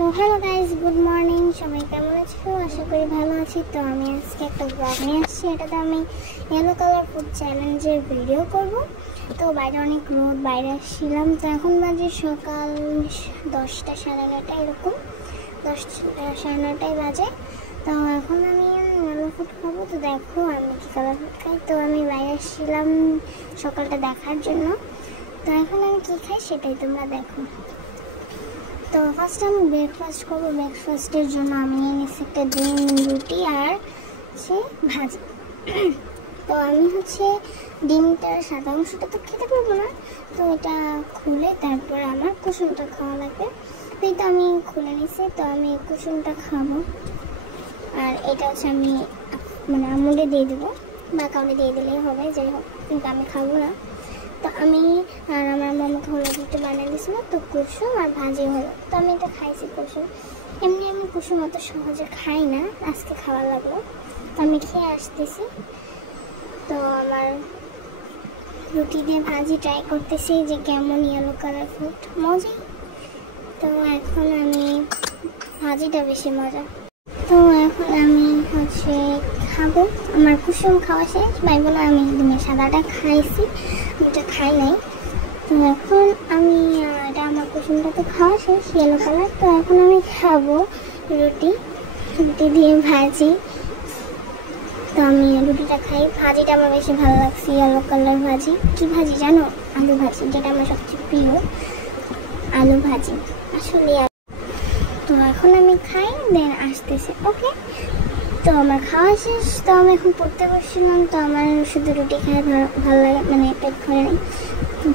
তো hello guys, good morning. সবাই কেমন আছো? আশা করি ভালো আছি। তো আমি আজকে একটা ব্লগ নিয়ে আসছি। এটাতে আমি ইয়েলো কালার ফুড চ্যালেঞ্জের ভিডিও করব। তো বাইরে অনেক রোদ, বাইরে আসছিলাম। তো এখন বাজে সকাল 10টা সাড়ে 9টা, এরকম 10টা সাড়ে 9টায় বাজে। তো এখন আমি ইয়েলো ফুড খাবো। তো দেখো আমি কি কালার ফুড খাই। তো আমি বাইরে আসছিলাম সকালটা দেখার জন্য। তো এখন আমি কী খাই সেটাই তোমরা দেখো। তো ফার্স্ট আমি ব্রেকফাস্ট করবো। ব্রেকফাস্টের জন্য আমি নিয়ে নিচ্ছি একটা ডিম, রুটি আর ভাজি। তো আমি ডিমটার সাদা অংশটা তো খেতে পারবো না, তো এটা খুলে তারপর আমার কুসুমটা খাওয়া লাগবে। তো এটা আমি খুলে নিচ্ছি। তো আমি কুসুমটা খাবো। আর এটা আমি আমুলে দিয়ে দেবো বা কাউকে দিয়ে দিলেই হবে, যাই হোক, কিন্তু আমি খাবো না। তো আমি আর আমার মামাকে হলো রুটি বানিয়ে দিয়েছিল, তো কুসুম আর ভাজি হলো। তো আমি এটা খাইছি কুসুম। এমনি আমি কুসুম অত সহজে খাই না, আজকে খাওয়া লাগলো। তো আমি খেয়ে আসতেছি। তো আমার রুটি দিয়ে ভাজি ট্রাই করতেছি যে কেমন ইয়েলো কালার ফুড, মজা। তো এখন আমি ভাজিটা বেশি মজা। তো এখন আমি খাবো। আমার কুসুম খাওয়া শেষ, ভাই বলে আমি ডিমের সাদাটা খাইছি, ওটা খাই নাই। তো এখন আমি এটা আমার কুসুমটা তো খাওয়া শেষ, ইয়েলো কালার। তো এখন আমি খাবো রুটি দিয়ে ভাজি। তো আমি রুটিটা খাই, ভাজিটা আমার বেশি ভালো লাগছে, ইয়েলো কালার ভাজি। কি ভাজি জানো? আলু ভাজি, যেটা আমার সবচেয়ে প্রিয়, আলু ভাজি আসলে। তো এখন আমি খাই, দেন আসতেছি। ওকে, তো আমার খাওয়া শেষ। তো আমি এখন পড়তে বসছিলাম। তো আমার শুধু রুটি খাই ভালো লাগে, পেট ভরে নেই,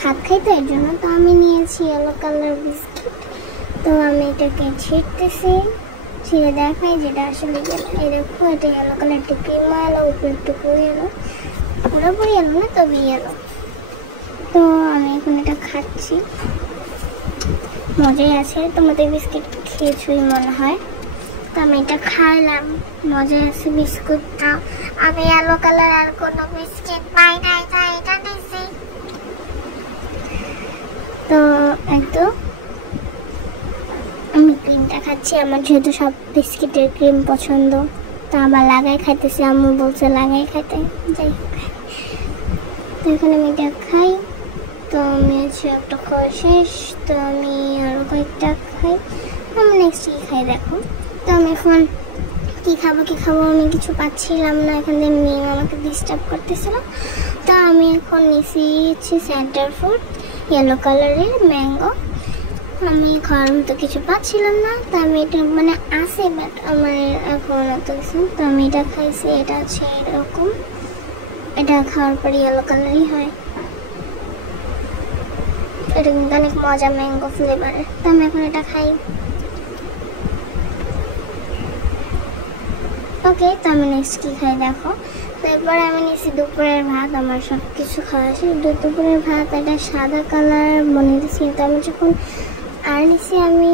ভাত খাই, তো এর জন্য। তো আমি নিয়েছি ইয়েলো কালার বিস্কিট। তো আমি এটাকে ছিঁড়তেছি, ছিঁড়ে দেখাই যেটা আসলে এই দেখো, এটা ইয়েলো কালার, একটু ক্রিম এলো, উপরে একটু পুরি এলো, পুরোপুরি এলো না, তবে এলো। তো আমি এখন এটা খাচ্ছি, মজাই আছে। তোমাদের বিস্কিট খেয়েছই মনে হয়। তো আমি এটা খাইলাম, মজা আছে বিস্কুটটা। আমি ইয়েলো কালার আর কোনো বিস্কিট পাই নাই, তাই এটা নিয়েছি। তো একদম আমি ক্রিমটা খাচ্ছি, আমার যেহেতু সব বিস্কিটের ক্রিম পছন্দ। তো আবার লাগাই খাইতেছি, আম্মু বলছে লাগাই খাইতে, যাই হোক। তো এখানে আমি এটা খাই। তো আমি একটা খাওয়া শেষ। তো আমি আরও কয়েকটা খাই। আমি নেক্সট কী খাই দেখো। তো আমি এখন কী খাবো আমি কিছু পাচ্ছিলাম না, এখান থেকে মেয়ে আমাকে ডিস্টার্ব করতেছিল। তো আমি এখন নিয়েছি সেন্টার ফুড ইয়েলো কালারের ম্যাঙ্গো। আমি খাওয়ার মতো কিছু পাচ্ছিলাম না, তো আমি এটা আসে, বাট আমার এখন অত কিছু। তো আমি এটা খাইছি, এটা এরকম, এটা খাওয়ার পর ইয়েলো কালারই হয়। এটা কিন্তু অনেক মজা, ম্যাঙ্গো ফ্লেভারের। তো আমি এখন এটা খাই। ওকে, তো আমি নেক্সট কী খাই দেখো। তারপরে আমি নিয়েছি দুপুরের ভাত। আমার সব কিছু খাওয়া শেষ। দুপুরের ভাত এটা সাদা কালার মনে দিচ্ছি। তো আমি যখন আর নিছি আমি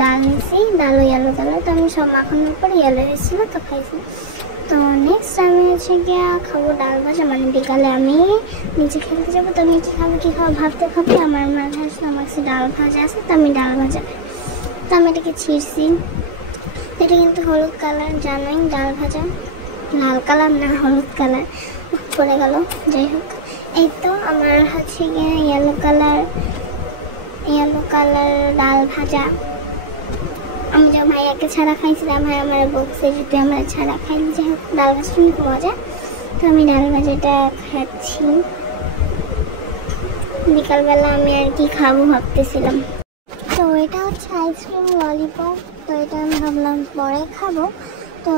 ডাল নিছি, ডালও ইয়েলো কালার। তো আমি সব মাখানোর পরে ইয়েলো হয়েছিল, তো খাইছি। তো নেক্সট আমি খাবো ডাল ভাজা। বিকালে আমি নিচে খেলতে যাবো। তো আমি কী খাবো ভাবতে আমার মাথায় আসলে আমার কাছে ডাল ভাজা আছে। তো আমি ডাল ভাজা খাই। তো আমি এটাকে ছিঁড়ছি। এটা কিন্তু হলুদ কালার, জানোই ডাল ভাজা লাল কালার না, হলুদ কালার পড়ে গেল, যাই হোক। এই তো আমার ইয়েলো কালার ডাল ভাজা। আমি যখন ভাইয়াকে ছাড়া খাইছিলাম, ভাই আমার বলছে যে তুই আমার ছাড়া খাইলি, যাই হোক। ডাল ভাজা অনেক মজা। তো আমি ডাল ভাজাটা খাচ্ছি। বিকালবেলা আমি আর কি খাবো ভাবতেছিলাম। তো এটা আইসক্রিম ললিপপ। তো এটা আমি ভাবলাম পরে খাবো। তো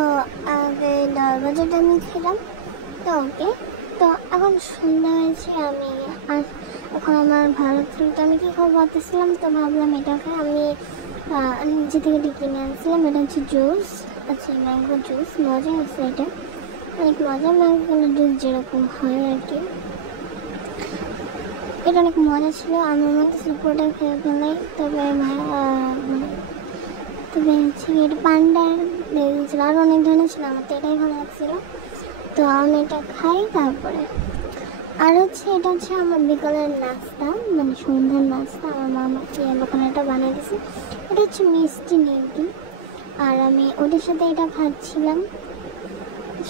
আগে ডাল ভাজাটা আমি খেলাম। তো ওকে, তো এখন সন্ধ্যা হয়েছে। এখন আমার ভালো লাগছিল। আমি কী খাবো ভাবতেছিলাম, তো ভাবলাম এটা খাই। আমি নিচে থেকে কিনে আনছিলাম। এটা জুস, ম্যাঙ্গো জুস, মজা আছে, এটা অনেক মজা। ম্যাঙ্গো জুস যেরকম হয় আর কি, এটা অনেক মজা ছিল। আমি মতো পুরোটাই খেয়ে ফেলাই। তবে এটা পান্ডার ছিল, আরও অনেক ধরনের ছিল। আমার তো এটাই ভালো লাগছিল। তো আমি এটা খাই। তারপরে আর হচ্ছে এটা হচ্ছে আমার বিকালের নাস্তা, মানে সন্ধ্যার নাস্তা। আমার মা আমাকে ইয়েলো কালারটা বানিয়ে দিয়েছে। এটা হচ্ছে মিষ্টি নিমকি, আর আমি ওদের সাথে এটা খাচ্ছিলাম।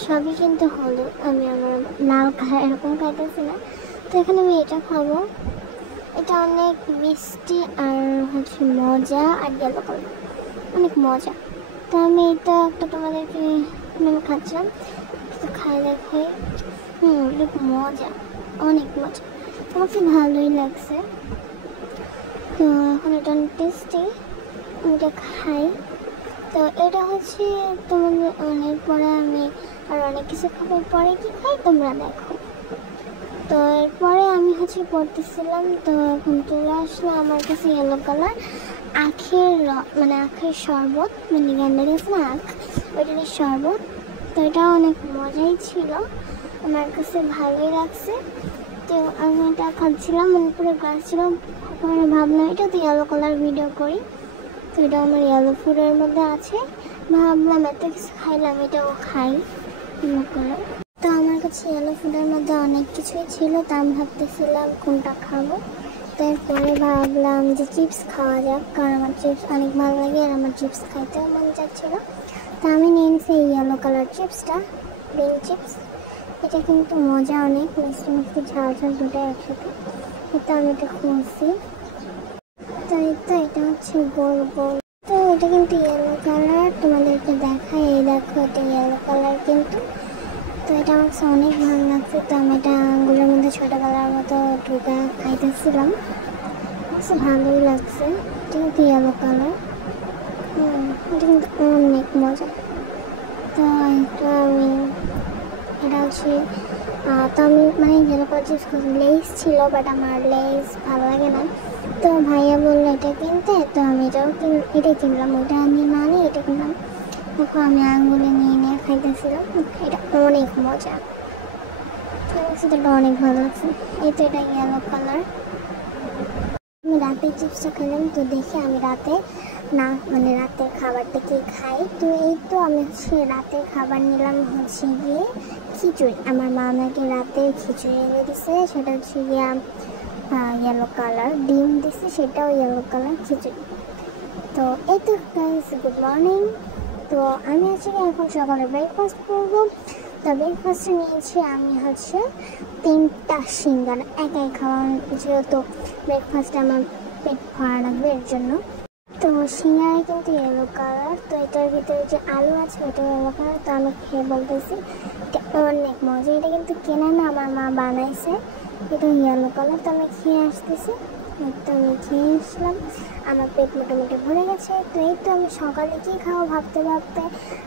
সবই কিন্তু হলুদ, আমি আমার লাল কালার এরকম খাইতেছি না। তো এখানে আমি এটা খাবো। এটা অনেক মিষ্টি আর হচ্ছে মজা, আর ইয়েলো কালার অনেক মজা। তো আমি এটা একটা তোমাদেরকে আমি খাচ্ছিলাম, তো খাই দেখাই। অনেক মজা, অনেক মজা, আমাকে ভালোই লাগছে। তো এখন এটা অনেক টেস্টি, এটা খাই। তো এটা হচ্ছে তোমাদের অনেক পরে আমি আর অনেক কিছু খাবার পরে কি খাই তোমরা দেখো। তো এরপরে আমি হচ্ছে পড়তেছিলাম, তো এখন চলে আসলো আমার কাছে ইয়েলো কালার আখের মানে আখের শরবত, মানে গান্ডা গেছে না আখ, ওইটার শরবত। তো এটা অনেক মজাই ছিল, আমার কাছে ভালোই লাগছে। তো আমি এটা খাচ্ছিলাম, মানে পুরো গ্লাস ছিল। পরে ভাবলাম এটা তো ইয়েলো কালার ভিডিও করি, তো এটা আমার ইয়েলো ফুডের মধ্যে আছে। ভাবলাম এত কিছু খাইলাম, এটাও খাই ইয়েলো কালার। তো আমার কাছে ইয়েলো ফুডের মধ্যে অনেক কিছুই ছিল, তা আমি ভাবতেছিলাম কোনটা খাবো। তারপরে ভাবলাম যে চিপস খাওয়া যাক, কারণ আমার চিপস অনেক ভালো লাগে আর আমার চিপস খাইতেও মন যাচ্ছিলো। তা আমি নিয়ে নিয়েছি ইয়েলো কালার চিপসটা, গ্রিন চিপস। এটা কিন্তু মজা অনেক, মিষ্টি মিষ্টি ঝাল ঝাল দুটো একসাথে। তো আমি এটা খুঁজছি, তো এটা হচ্ছে গোল গোল। তো এটা কিন্তু ইয়েলো কালার, তোমাদেরকে দেখাই, এই দেখো এটা ইয়েলো কালার কিন্তু। তো এটা আমার কাছে অনেক ভালো লাগছে, তো আমি এটা আঙ্গুলের মধ্যে ছোটোবেলার মতো ঢুকা খাইতেছিলাম, কাছে ভালোই লাগছে। এটা কিন্তু ইয়েলো কালার, এটা কিন্তু অনেক মজা। তো আমি এটা হচ্ছে তো আমি মানে ইয়েলো কালার চিপস লেস ছিল, বাট আমার লেস ভালো লাগে না। তো ভাইয়া বললো এটা কিনতে, তো আমি এটাই কিনলাম, ওইটা নিয়ে না নিয়ে এটা কিনলাম। দেখো আমি আঙ্গুলে নিয়ে নিয়ে খাইতেছিলাম, এটা অনেক মজা, সেটা অনেক ভালো লাগছে। এই তো এটা ইয়েলো কালার। আমি রাতে চিপসটা খেলাম, তো দেখি আমি রাতে না মানে রাতের খাবারটা কি খাই। তো এই তো আমি হচ্ছে রাতের খাবার নিলাম হচ্ছে গিয়ে খিচুড়ি। আমার মা আমাকে রাতে খিচুড়ি এনে দিছে, সেটা হচ্ছে গিয়ে ইয়েলো কালার, ডিম দিছে, সেটাও ইয়েলো কালার খিচুড়ি। তো এই তো গাইস, গুড মর্নিং। তো আমি হচ্ছে এখন সকালে ব্রেকফাস্ট করবো। তো ব্রেকফাস্টে নিয়েছি আমি হচ্ছে 3টা সিঙ্গারা, একাই খাওয়া, যেহেতু ব্রেকফাস্টে আমার পেট ভরা লাগবে এর জন্য। তো সিঙ্গারা কিন্তু ইয়েলো কালার, তো এটার ভিতরে যে আলু আছে ওটা ইয়েলো কালার। তো আমি খেয়ে বলতেছি এটা অনেক মজা, এটা কিন্তু কেনা না, আমার মা বানাইছে। এটা ইয়েলো কালার, তো আমি খেয়ে আসতেছি। তো আমি খেয়ে আসলাম, আমার পেট মোটামুটি ভরে গেছে। তো এই তো আমি সকালে কী খাবো ভাবতে ভাবতে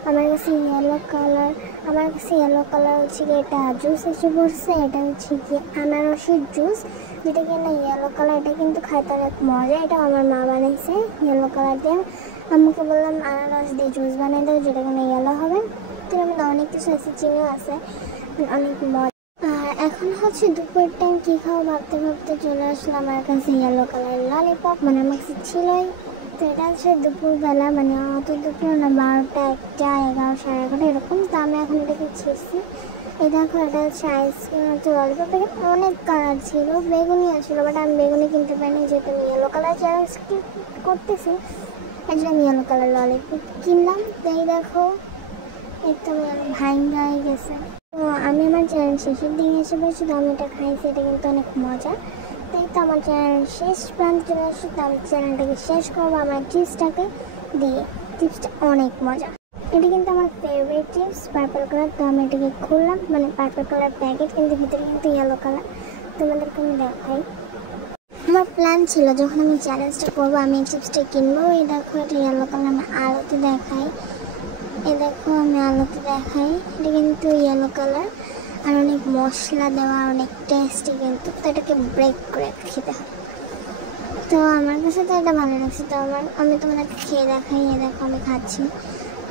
আমার কাছে ইয়েলো কালার হচ্ছে গিয়ে এটা জুস এসে পড়ছে। এটা হচ্ছে গিয়ে আনারসের জুস, যেটা কিনা ইয়েলো কালার। এটা কিন্তু খাইতে অনেক মজা, এটা আমার মা বানাইছে ইয়েলো কালার দিয়ে। আমাকে বললাম আনারস দিয়ে জুস বানিয়ে দাও, যেটা কিনা ইয়েলো হবে। তো এর মধ্যে অনেক কিছু আছে, চিনিও আছে, অনেক মজা। আর এখন হচ্ছে দুপুর টাইম কী খাবো ভাবতে ভাবতে চলে আসলো আমার কাছে ইয়েলো কালার ললিপপ, মানে আমার কাছে ছিলই। তো এটা হচ্ছে দুপুরবেলা, মানে অত দুপুর না, 12টা 1টা 11 সাড়ে 11 এরকম। তো আমি এখন এটাকে ছিঁড়ছি। এই দেখো এটা হচ্ছে আইসক্রিম, হচ্ছে ললিপপ। এখানে অনেক কালার ছিল, বেগুনি ছিল, বাট আমি বেগুনি কিনতে পারিনি, যেহেতু আমি ইয়েলো কালার চ্যালেঞ্জ করতেছি, এই জন্য আমি ইয়েলো কালার ললিপপ কিনলাম। তো এই দেখো একদম ভাঙ্গা হয়ে গেছে। তো আমি আমার চ্যানেল শেষের দিকে এসে বলছি, তো আমি এটা খাইছি, এটা কিন্তু অনেক মজা। তো এই তো আমার চ্যানেল শেষ প্রান্ত চলে আসছে, তো আমি চ্যানেলটাকে শেষ করবো আমার চিপসটাকে দিয়ে। চিপসটা অনেক মজা, এটা কিন্তু আমার ফেভারিট চিপস, পার্পল কালার। তো আমি এটাকে খুললাম, মানে পার্পল কালার প্যাকেট, কিন্তু ভিতরে কিন্তু ইয়েলো কালার। তোমাদেরকে আমি দেখাই, আমার প্ল্যান ছিল যখন আমি চ্যালেঞ্জটা করবো আমি এই চিপসটা কিনবো। এই দেখো এটা ইয়েলো কালার, আমি আলোতে দেখাই, এই দেখো আমি আলোতে দেখাই, এটা কিন্তু ইয়েলো কালার আর অনেক মশলা দেওয়া, অনেক টেস্টি কিন্তু। তো এটাকে ব্রেক করে খেতে হয়। তো আমার কাছে তো এটা ভালো লাগছে, তো আমি তোমাদেরকে খেয়ে দেখাই। এই দেখো আমি খাচ্ছি,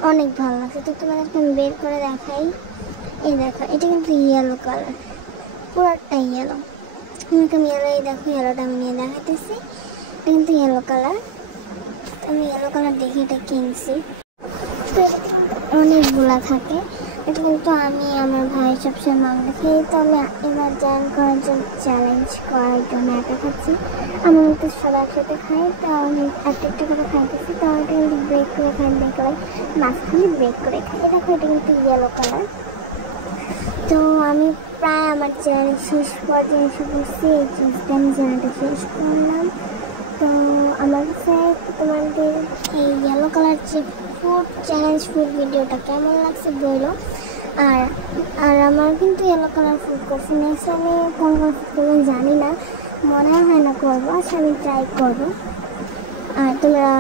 অনেক ভালো লাগছে। তো তোমাদেরকে আমি বের করে দেখাই, এই দেখো এটা কিন্তু ইয়েলো কালার, পুরোটা ইয়েলো। আমাকে আমি ইয়েলো, এই দেখো ইয়েলোটা আমি নিয়ে দেখাইতেছি, এটা কিন্তু ইয়েলো কালার। আমি ইয়েলো কালার দেখে এটা কিনছি। তো অনেকগুলা থাকে, এটা কিন্তু আমি আমার ভাইয়ের সবসময় মাংস খেয়ে, তো আমি এবার জয়েন করার জন্য চ্যালেঞ্জ করার জন্য একা খাচ্ছি। আমার মতো সবাই একসাথে খাই, তো আমি একটা করে খাইতেছি। তো এটা কিন্তু ব্রেক করে খাই, দেখলাম মাঝখানে ব্রেক করে খাই। দেখো এটা কিন্তু ইয়েলো কালার। তো আমি প্রায় আমার চ্যালেঞ্জ শেষ পর্যায়ে এসে বসছি। এই চিজটা আমি চ্যানেলটা শেষ করলাম। তো আমার কাছে তোমাদের এই ইয়েলো কালার যে ফুড চ্যালেঞ্জ ফুড ভিডিওটা কেমন লাগছে বলো। আর আর আমার কিন্তু ইয়েলো কালার ফুড করছি। নেক্সট আমি কোন ফুড করবো জানি না, মনে হয় না করবো। আচ্ছা আমি ট্রাই করবো, আর তোমরা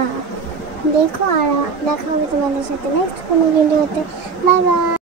দেখো। আর দেখা হবে তোমাদের সাথে নেক্সট কোনো ভিডিওতে। Bye bye.